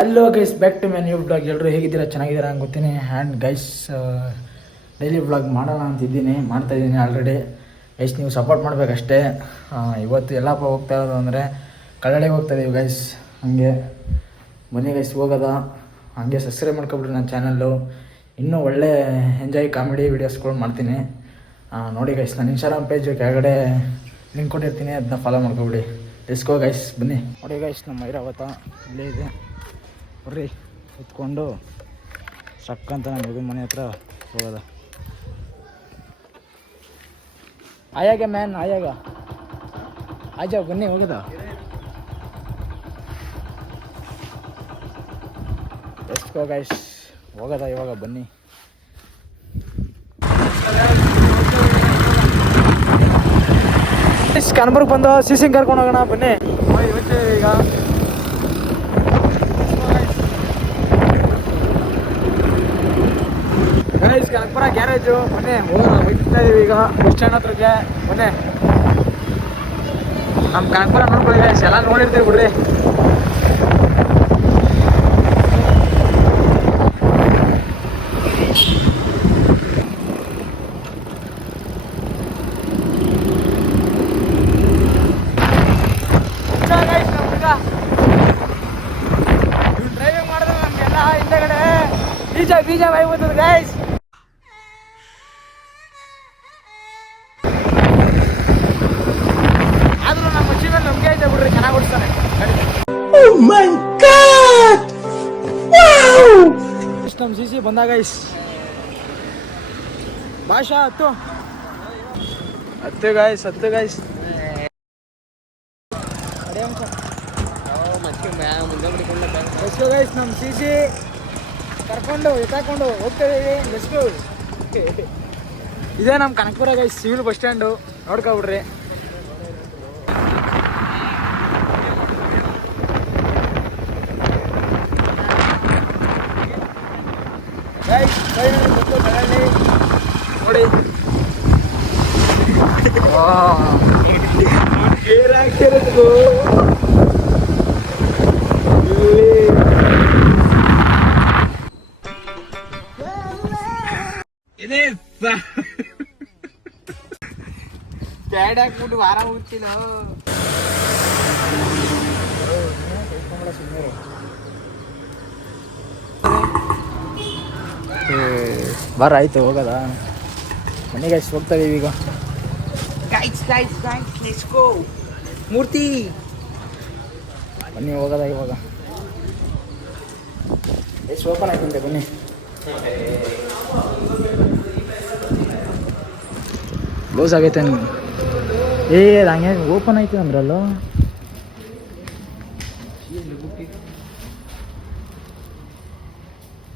Hello guys, back to my new vlog. ಎಲ್ಲರೂ ಹೇಗಿದ್ದೀರಾ? ಚೆನ್ನಾಗಿದ್ದೀರಾ ಅಂತ ಗೊತ್ತೀನಿ. ಆ್ಯಂಡ್ ಗೈಸ್, ಡೈಲಿ ವ್ಲಾಗ್ ಮಾಡೋಣ ಅಂತಿದ್ದೀನಿ, ಮಾಡ್ತಾಯಿದ್ದೀನಿ ಆಲ್ರೆಡಿ. ಗೈಸ್, ನೀವು ಸಪೋರ್ಟ್ ಮಾಡಬೇಕಷ್ಟೇ. ಇವತ್ತು ಎಲ್ಲಪ್ಪ ಹೋಗ್ತಾ ಇರೋದು ಅಂದರೆ ಕಲ್ಲಡೆಗೆ ಹೋಗ್ತಾಯಿದ್ದೀವಿ ಗೈಸ್. ಹಾಗೆ ಬನ್ನಿ ಗೈಸ್, ಹೋಗೋದ. ಹಾಗೆ ಸಬ್ಸ್ಕ್ರೈಬ್ ಮಾಡ್ಕೊಬಿಡ್ರಿ ನನ್ನ ಚಾನಲ್ಲು. ಇನ್ನೂ ಒಳ್ಳೆ ಎಂಜಾಯ್ ಕಾಮಿಡಿ ವೀಡಿಯೋಸ್ಗಳು ಮಾಡ್ತೀನಿ. ನೋಡಿ ಗೈಸ್, ನನ್ನ ಇನ್ಸ್ಟಾಗ್ರಾಮ್ ಪೇಜ್ ಕೆಳಗಡೆ ಲಿಂಕ್ ಕೊಟ್ಟಿರ್ತೀನಿ, ಅದನ್ನ ಫಾಲೋ ಮಾಡ್ಕೊಬಿಡಿ. ಲೆಟ್ಸ್ ಗೋ ಗೈಸ್, ಬನ್ನಿ. ನೋಡಿ ಗೈಸ್, ನಮ್ಮ ಐರಾವತ ಇಲ್ಲೇ ಇದೆ. ಬರ್ರಿ, ಎತ್ಕೊಂಡು ಸಕ್ಕಂತ ನಮ್ಮ ಹುಡುಗನ ಮನೆ ಹತ್ರ ಹೋಗೋದ. ಆಯಾಗ ಮ್ಯಾನ್, ಆಯಾಗ ಆಜಾ, ಬನ್ನಿ ಹೋಗೋದ. ಎಷ್ಟೋ ಗೈಸ್, ಹೋಗೋದ ಇವಾಗ, ಬನ್ನಿ. ಕನಬರ್ಗ್ ಬಂದು ಸಿಸಿಂಗ್ ಕರ್ಕೊಂಡು ಹೋಗೋಣ, ಬನ್ನಿ. ಈಗ ಗೈಸ್, ಕನಕಪುರ ಗ್ಯಾರೇಜು, ಬನ್ನಿ ಹೋಗೋಣ. ಹೋಗ್ತಾ ಇದೀವಿ ಈಗ ಬಸ್ ಸ್ಟ್ಯಾಂಡ್ ಹತ್ರಕ್ಕೆ, ಬನ್ನಿ. ನಮ್ಮ ಕನಕಪುರ ನೋಡ್ಕೊಳ್ಳಿ ಗೈಸ್, ಎಲ್ಲ ನೋಡಿರ್ತೀವಿ ಬಿಡ್ರಿ. ಡ್ರೈವಿಂಗ್ ಮಾಡಿದ್ರೆ ನಮಗೆಲ್ಲ ಹಿಂದೆಗಡೆ ಬೀಜ ಬೈ ಹೋಗ್ತದೆ ಗೈಸ್. ಆದ್ರೂ ನಮ್ಮ ಜೀವನ ನಮ್ಗೆ ಐತೆ ಬಿಡ್ರಿ, ಚೆನ್ನಾಗಿ ಓಡಿಸ್ತಾನೆ. ನಮ್ಮ ಸಿ ಬಂದಾಗ ಗೈಸ್, ಭಾಷಾ ಹತ್ತು ಗೈಸ್, ಗೈಸ್ ನಮ್ಮ ಸಿ ಕರ್ಕೊಂಡು ಎತ್ತಾಕೊಂಡು ಹೋಗ್ತಾಯಿದ್ದೀವಿ. ಎಷ್ಟು ಇದೇ ನಮ್ಮ Kanakapura guys, civil bus stand, ನೋಡ್ಕೊಬಿಡ್ರಿ. ನೋಡಿ ಪ್ಯಾಡ್ ಹಾಕ್ಬಿಟ್ಟು ವಾರ ಹೋಗ್ತಿಲ್ಲ. ಬಾರ ಆಯ್ತು, ಹೋಗೋದ. ಮನೆಗೆ ಅಷ್ಟು ಹೋಗ್ತಾ ಇದೀವಿ ಈಗ. ಮೂರ್ತಿ ಬನ್ನಿ, ಹೋಗೋದ ಇವಾಗ. ಎಷ್ಟು ಓಪನ್ ಆಯ್ತಂತೆ, ಬನ್ನಿ. ಕ್ಲೋಸ್ ಆಗೈತೆ. ಹಂಗೆ ಓಪನ್ ಆಯ್ತು ಅಂದ್ರಲ್ಲ.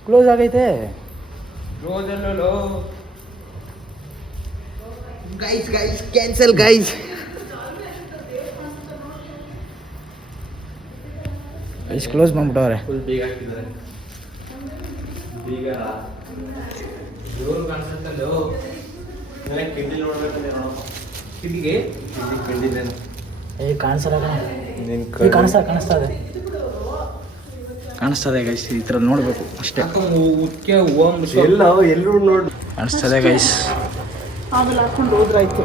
ಕ್ಲೋಸ್ ಆಗೈತೆ. Guys cancel guys. Guys close ಮಾಡ್ಬಿಟ್ಟವ್ರೆ. ಕಾಣಿಸ್ತದೆ ಗೈಸ್, ಈ ಥರ ನೋಡ್ಬೇಕು ಅಷ್ಟೇ. ಕಾಣಿಸ್ತದೆ ಗೈಸ್. ಆಮೇಲೆ ಹಾಕೊಂಡು ಹೋದ್ರಾಯ್ತು.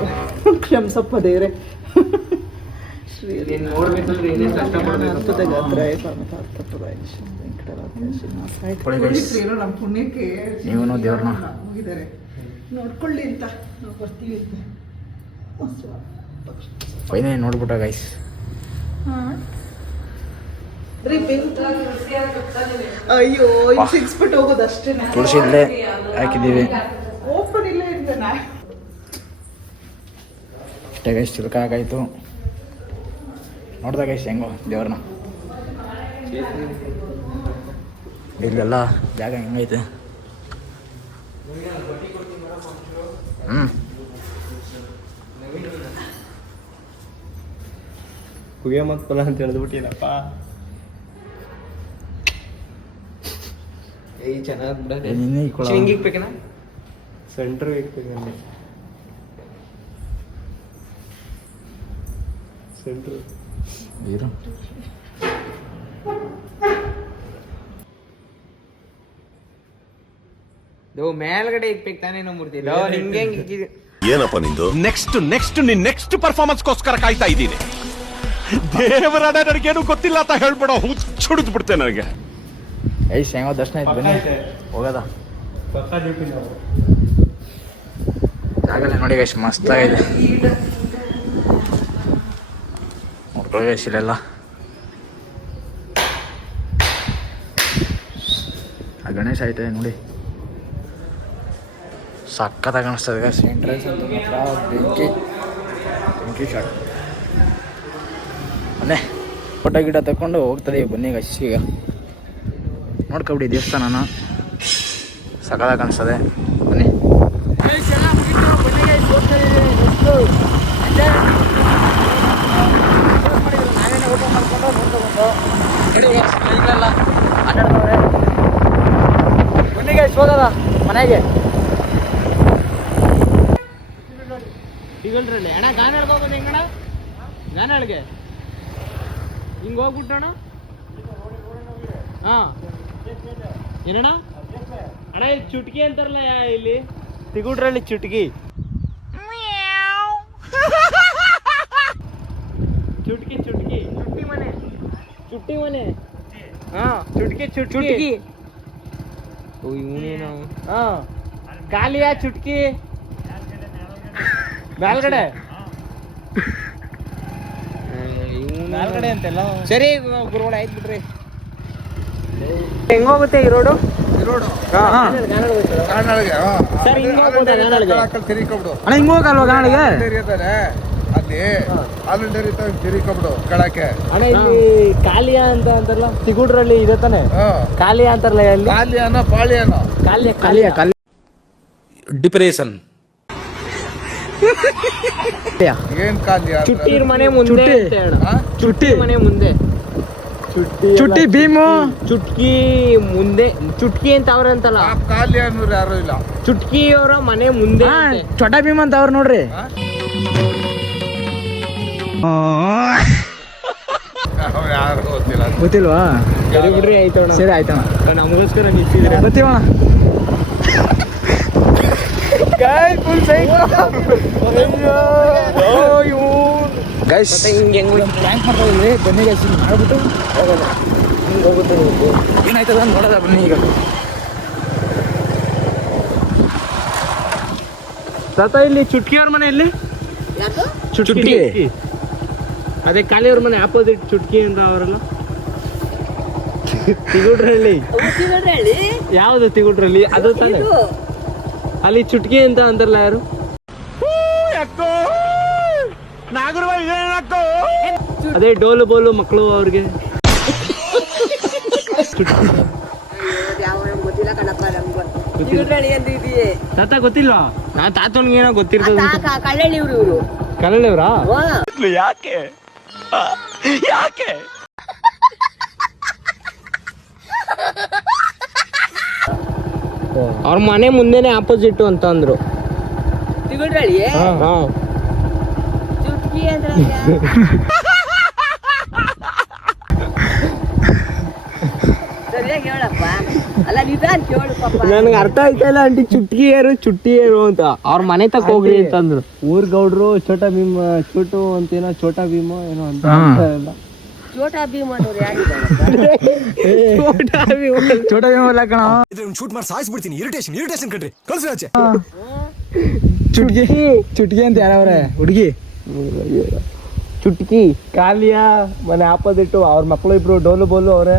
ಕ್ಷಮಿಸಪ್ಪ ದೇವ್ರೆ. ನೀವು ದೇವ್ರನ್ನ ನೋಡ್ಕೊಳ್ಳಿ ಅಂತ ನಾವು ಬರ್ತೀವಿ ಅಂತ ಪೈನೆ ನೋಡ್ಬಿಟ್ಟ ಗೈಸ್. ಅಯ್ಯೋ, ಸಿಕ್ಸ್ಬಿಟ್ಟು ಹೋಗೋದು ಅಷ್ಟೇ. ತುಳಸಿ ಇಲ್ಲೇ ಹಾಕಿದ್ದೀವಿ ಓಪನ್ ಇಲ್ಲ ಅಷ್ಟೇ ಗೈಸ್. ಚಿಲ್ಕ ಆಗಾಯ್ತು. ನೋಡ್ದ ಗೈಸ್ ಹೆಂಗೋ ದೇವ್ರನ್ನ. ಇಲ್ಲೆಲ್ಲ ಜಾಗ ಹೆಂಗೈತೆ. ಕುಯ್ಯ ಮಕ್ಕಳ ಅಂತ ಹೇಳಿದ್ಬಿಟ್ಟಿನಪ್ಪ. ಚೆನ್ನಾಗಿ ಬೇಕನ ಸೆಂಟ್ರ್ ಇಕ್ಬೇಕಂದ್ರೆ ಸೆಂಟ್ರ್ ಮೇಲ್ಗಡೆ ಇಕ್ಬೇಕು ತಾನೇ ಮೂರ್ತಿ ಹಿಂಗೆ ಏನಪ್ಪ ನಿಂದು ನೆಕ್ಸ್ಟ್ ಪರ್ಫಾರ್ಮೆನ್ಸ್ಗೋಸ್ಕರ ಕಾಯ್ತಾ ಇದ್ದೀನಿ. ದೇವರಾಡ ನನಗೇನು ಗೊತ್ತಿಲ್ಲ ಅಂತ ಹೇಳ್ಬೇಡ, ಹುಚ್ಚಿಡಿದು ಬಿಡ್ತೆ ನನಗೆ. ಐಸ್ ಹೆಂಗೋ ದರ್ಶನ ಆಯ್ತು, ಬನ್ನಿ ಹೋಗೋದ. ಜಾಗಲ್ಲ ನೋಡಿ ಗೈಸ್, ಮಸ್ತಾಗಿದೆ. ನೋಡ್ಕೊಳ್ಳಿ ಗೈಸ್ ಇಲ್ಲೆಲ್ಲ ಗಣೇಶ ಐತೆ ನೋಡಿ, ಸಕ್ಕತ್ತಾಗಿ ಕಾಣಿಸ್ತದೆ ಗೈಸ್. ಎಂಟ್ರೆನ್ಸ್ ಅಂತ ಬೆಂಕಿ ಶಾಟ್. ಬನ್ನಿ ಫೋಟೋ ಗಿಡ ತಗೊಂಡು ಹೋಗ್ತದೆ. ಬನ್ನಿ ಗೈಸ್, ಈಗ ನೋಡ್ಕೊಬಿಡಿ ದೇವಸ್ಥಾನನ, ಸಕ್ಕತ್ತಾಗಿ ಕಾಣಿಸ್ತದೆ. ಬನ್ನಿ ನಾವೇನೇ ಊಟ ಮಾಡ್ಕೊಂಡು ನೋಡ್ಕೊಂಡು ಈಗಲೆಲ್ಲ ಆಟಾಡ್ತವ್ರೆ. ಬನ್ನಿ ಗೈಸ್ ಹೋಗದ ಮನೆಗೆ. ಸಿಗಲ್ರಲ್ಲಿ ಅಣ್ಣ ಗಾನಾಳ್ಗೆ ಹೋಗೋದು ಹೆಂಗಣ? ಗಾನಾಳ್ಗೆ ಹಿಂಗೆ ಹೋಗ್ಬಿಟ್ಟಣ. ಹಾಂ ಏನಣ್ಣ? ಅಣ್ಣ ಇಲ್ಲಿ ಚುಟ್ಕಿ ಅಂತಾರಲ್ಲ ಇಲ್ಲಿ ಸಿಗುಡ್ರಲ್ಲಿ ಚುಟ್ಕಿ. ಚುಟ್ಕಿ ಚುಟ್ಕಿ ಚುಟ್ಟಿ ಮನೆ, ಚುಟ್ಟಿ ಮನೆ. ಹಾಂ ಚುಟ್ಕಿ ಚುಟ್ಕಿ. ಓ ಇವನೇನು? ಹಾಂ ಕಾಲಿಯ ಚುಟ್ಕಿ ಮೇಲ್ಗಡೆ ಮೇಲ್ಗಡೆ ಅಂತೆಲ್ಲ. ಸರಿ ಗುರುಗಳು ಆಯ್ತು ಬಿಡ್ರಿ. ಹೆಂಗೋಗುತ್ತೆ ಈ ರೋಡು? ಸರ್ ಹಿಂಗೆ ಹೋಗ್ಬೋದಾ ಗಾನಾಳಿಗೆ? ಅಣ್ಣ ಹಿಂಗೆ ಹೋಗಲ್ವಾ ಗಾನಾಳಿಗೆ? ಅಲ್ಲಿ ಹಾಲು ತಿರಿಕೊಬಿಡು ಕಳಕ್ಕೆ. ಅಣ್ಣ ಇಲ್ಲಿ ಕಾಲಿಯಾ ಅಂತ ಅಂತಾರಲ್ಲ ಸಿಗುಡ್ರಲ್ಲಿ ಇದೆ ತಾನೆ, ಕಾಲಿಯಾ ಅಂತಾರಲ್ಲ ಅಲ್ಲಿ. ಕಾಲಿಯಾನ ಪಾಳಿಯಾನ? ಕಾಲಿಯಾ ಕಾಲಿಯ ಕಾಲಿ ಡಿಪ್ರೆಷನ್. ಏನ್ ಕಾಲಿಯ? ಚುಟ್ಟಿ ಮನೆ ಮುಂದೆ ಅಂತೆ ಅಣ್ಣ. ಚುಟ್ಟಿ ಮನೆ ಮುಂದೆ. ಚುಟ್ಟಿ ಭೀಮು ಚುಟ್ಕಿ ಮುಂದೆ ಚುಟ್ಕಿ ಅಂತ ಅವ್ರ ಅಂತಲ್ಲ, ಕಾಲಿ ಅನ್ನೋರು ಯಾರು ಇಲ್ಲ. ಚುಟ್ಕಿ ಅವರ ಮನೆ ಮುಂದೆ ಅಂತೆ. ಚೊಟ ಭೀಮ್ ಅಂತ ಅವ್ರು ನೋಡ್ರಿ. ಯಾರು ಗೊತ್ತಿಲ್ಲ. ಗೊತ್ತಿಲ್ವಾ? ಸರಿ ಬಿಡ್ರಿ, ಆಯ್ತು ಅಣ್ಣ. ಸರಿ ಆಯ್ತಣ್ಣ, ನಮಗೋಸ್ಕರ ನಿಂತಿದ್ರೆ ಬರ್ತೀವಣ್ಣ. ಗೈಸ್ ಹಿಂಗೆ ಹೆಂಗ್ ಟ್ಯಾಂಕ್ ಮಾಡ್ತಾ ಇದ್ವಿ. ಬನ್ನಿ ಗೈಸ್, ಹಿಂಗೆ ಮಾಡ್ಬಿಟ್ಟು ಹೋಗೋದ. ಹಿಂಗೆ ಹೋಗುತ್ತೆ, ಏನಾಯ್ತದ ನೋಡೋದ. ಬನ್ನಿ ಈಗ. ತಾತ ಇಲ್ಲಿ ಚುಟ್ಕಿ ಅವ್ರ ಮನೆ ಇಲ್ಲಿ ಚುಟ್ಕಿ. ಚುಟ್ಕಿ. ಅದೇ ಕಾಲಿಯವ್ರ ಮನೆ ಆಪೋಸಿಟ್ ಚುಟ್ಕಿ ಅಂತ ಅವರಲ್ಲ. ತಿಗುಡ್ರಳ್ಳಿ ಯಾವ್ದು? ತಿಗುಡ್ರಲ್ಲಿ ಅದು ತಾನೆ. ಅಲ್ಲಿ ಚುಟ್ಕಿ ಅಂತ ಅಂತಾರಲ್ಲ ಯಾರು? ಅದೇ ಡೋಲು ಬೋಲು ಮಕ್ಕಳು ಅವ್ರಿಗೆ. ತಾತ ಗೊತ್ತಿಲ್ವಾ? ನಾ ತಾತನ್ಗೆ ಏನೋ ಗೊತ್ತಿರ್ತದೆ. ಕನ್ನಡಿಯವ್ರಾ? ಯಾಕೆ ಅವ್ರ ಮನೆ ಮುಂದೆನೆ ಆಪೋಸಿಟ್ ಅಂತ ಅಂದ್ರು. ಹಾ ನನ್ಗೆ ಅರ್ಥ ಆಯ್ತಲ್ಲ ಆಂಟಿ. ಚುಟ್ಕಿಯರು ಚುಟ್ಟಿಯರು ಅಂತ ಅವ್ರ ಮನೆ ತಕ ಹೋಗ್ರಿ ಅಂತಂದ್ರು. ಊರ್ ಗೌಡ್ರು ಚೋಟಾ ಭೀಮ್ ಚೋಟು ಅಂತೇನೋ ಚೋಟಾ ಭೀಮ ಏನೋ ಅಂತ. ಚೋಟಾ ಭೀಮ್ ಅನ್ನೋರು ಚೋಟ ಭೀಮ್ ಅಲ್ಲ ಕಣ. ಶೂಟ್ ಮಾಡಿ ಸಾಯಿಸ್ಬಿಡ್ತೀನಿ. ಇರಿಟೇಷನ್ ಕಣ್ರಿ, ಕಳ್ಸಿ ಆಚೆ. ಚುಟ್ಕಿ ಚುಟ್ಕಿ ಅಂತ ಯಾರವ್ರೆ? ಹುಡುಗಿ ಚುಟ್ಕಿ ಕಾಲಿಯಾ ಮನೆ ಆಪೋಸಿಟ್. ಅವ್ರ ಮಕ್ಕಳು ಇಬ್ರು ಡೋಲು ಬೋಲು ಅವ್ರೆ.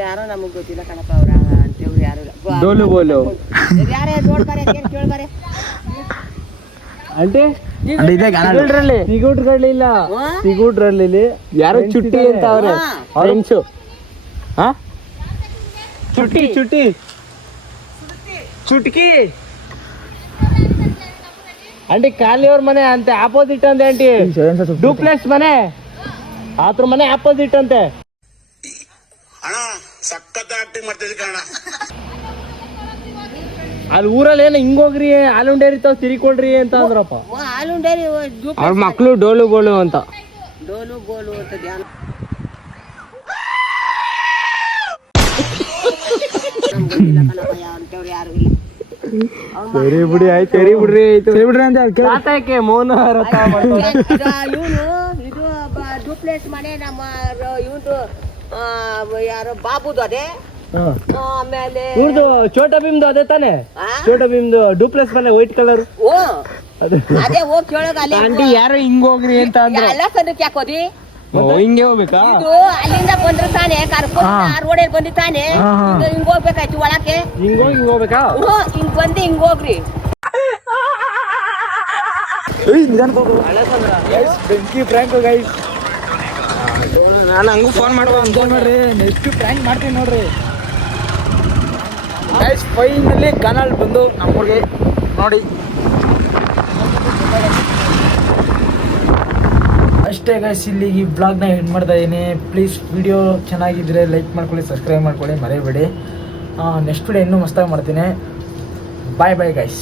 ಯಾರೋ ನಮಗ್ ಗೊತ್ತಿಲ್ಲ ಕಣಪ್ಪ. ಅವ್ರ ಅಂತೇವ್ರು ಯಾರು ಇಲ್ಲ. ಡೋಲು ಬೋಲು ಯಾರೇ ನೋಡ್ಬಾರೆ ಕೇಳ್ಬಾರೆ ಆಂಟಿ. ಗಾನಾಳಿ ಸಿಗುಡ್ರಳ್ಳಿಲ್ಲ, ಸಿಗುಡ್ರಲ್ಲಿ ಯಾರೋ ಚುಟ್ಟಿ ಅಂತ ಅವ್ರೆ ಫ್ರೆಂಡ್ಸು. ಹಾ ಚುಟ್ಟಿ ಚುಟ್ಟಿ ಚುಟ್ಕಿ ಆಂಟಿ. ಕಾಲಿಯವ್ರ ಮನೆ ಅಂತೆ ಆಪೋಸಿಟ್ ಅಂತೆ ಆಂಟಿ. ಡೂಪ್ಲೆಕ್ಸ್ ಮನೆ ಆತ್ರ ಮನೆ ಆಪೋಸಿಟ್ ಅಂತೆ. ಅಲ್ಲಿ ಊರಲ್ಲಿ ಏನೋ ಹಿಂಗೋಗ್ರಿ ಹಾಲುಂಡೇರಿ ತಾವ್ ತಿರಿಕೊಳ್ರಿ ಅಂತ ಅಂದ್ರಪ್ಪ. ಹಾಲುಂಡೇರಿ ಅವ್ರ ಮಕ್ಳು ಡೋಲು ಬೋಲು ಅಂತ. ಡೋಲು ಬೋಲು ಅಂತ ಧ್ಯಾನ ಅಂತವ್ರು ಯಾರು ಇಲ್ಲ ಸರಿ ಬಿಡಿ ಆಯ್ತು ಸರಿ ಬಿಡ್ರಿ ಆಯ್ತು ಸರಿ ಬಿಡ್ರಿ ಅಂತ ಹೇಳ್ಕೆ ತಾತಕ್ಕೆ ಮೌನ ರಥ ಮಾಡ್ತಾರೆ. ಇವನು ಇದು ಡೂಪ್ಲೆಕ್ಸ್ ಮನೆ ನಮ್ಮ ಇವನು ಯಾರು ಬಾಬುದು ಅದೇ ಆಮೇಲೆ ಇವ್ರದ್ದು ಚೋಟಾ ಭೀಮ್ದು ಅದೇ ತಾನೆ ಚೋಟಾ ಭೀಮ್ದು ಡೂಪ್ಲೆಕ್ಸ್ ಮನೆ ವೈಟ್ ಕಲರ್ ಓ ಅದೇ ಹೋಗಿ ಕೇಳೋಗ ಅಲ್ಲಿ ಆಂಟಿ ಯಾರೋ ಹಿಂಗ್ ಹೋಗ್ರಿ ಅಂತ ಅಂದ್ರೆ ಎಲ್ಲ ಸಂದಕ್ಕೆ ಹಾಕೋದಿ ಹಿಂಗೆ ಹೋಗ್ಬೇಕಾ ಇದು ಅಲ್ಲಿಂದ ಬಂದ್ರೆ ತಾನೆ ಕರ್ಕೊಂಡು ರೋಡಲ್ಲಿ ಬಂದಿ ತಾನೆ ಹಿಂಗ್ ಹೋಗ್ಬೇಕಾಯ್ತು ಒಳಕ್ಕೆ ಹಿಂಗ್ ಹೋಗಿ ಹೋಗ್ಬೇಕಾ ಹಿಂಗ್ ಬಂದು ಹಿಂಗ್ ಹೋಗ್ರಿ ಬೆಂಕಿ ಪ್ರ್ಯಾಂಕ್ ಗೈಸ್ ನಾನು ಹಂಗೂ ಫೋನ್ ಮಾಡುವ ನೋಡ್ರಿ ನೆಕ್ಸ್ಟ್ ಪ್ರ್ಯಾಂಕ್ ಮಾಡ್ತೀನಿ ನೋಡ್ರಿ ಗೈಸ್ ಫೈನಲಿ ಕನಾಲ್ ಬಂದು ನಮ್ಮೂರಿಗೆ ನೋಡಿ ಅಷ್ಟೇ ಗೈಸ್ ಇಲ್ಲಿ ಈ ಬ್ಲಾಗ್ನ ಎಂಡ್ ಮಾಡ್ತಾ ಇದ್ದೀನಿ ಪ್ಲೀಸ್ ವಿಡಿಯೋ ಚೆನ್ನಾಗಿದ್ದರೆ ಲೈಕ್ ಮಾಡ್ಕೊಳ್ಳಿ ಸಬ್ಸ್ಕ್ರೈಬ್ ಮಾಡ್ಕೊಳ್ಳಿ ಮರೆಯಬೇಡಿ ನೆಕ್ಸ್ಟ್ ವಿಡಿಯೋ ಇನ್ನೂ ಮಸ್ತಾಗಿ ಮಾಡ್ತೀನಿ ಬಾಯ್ ಬಾಯ್ ಗೈಸ್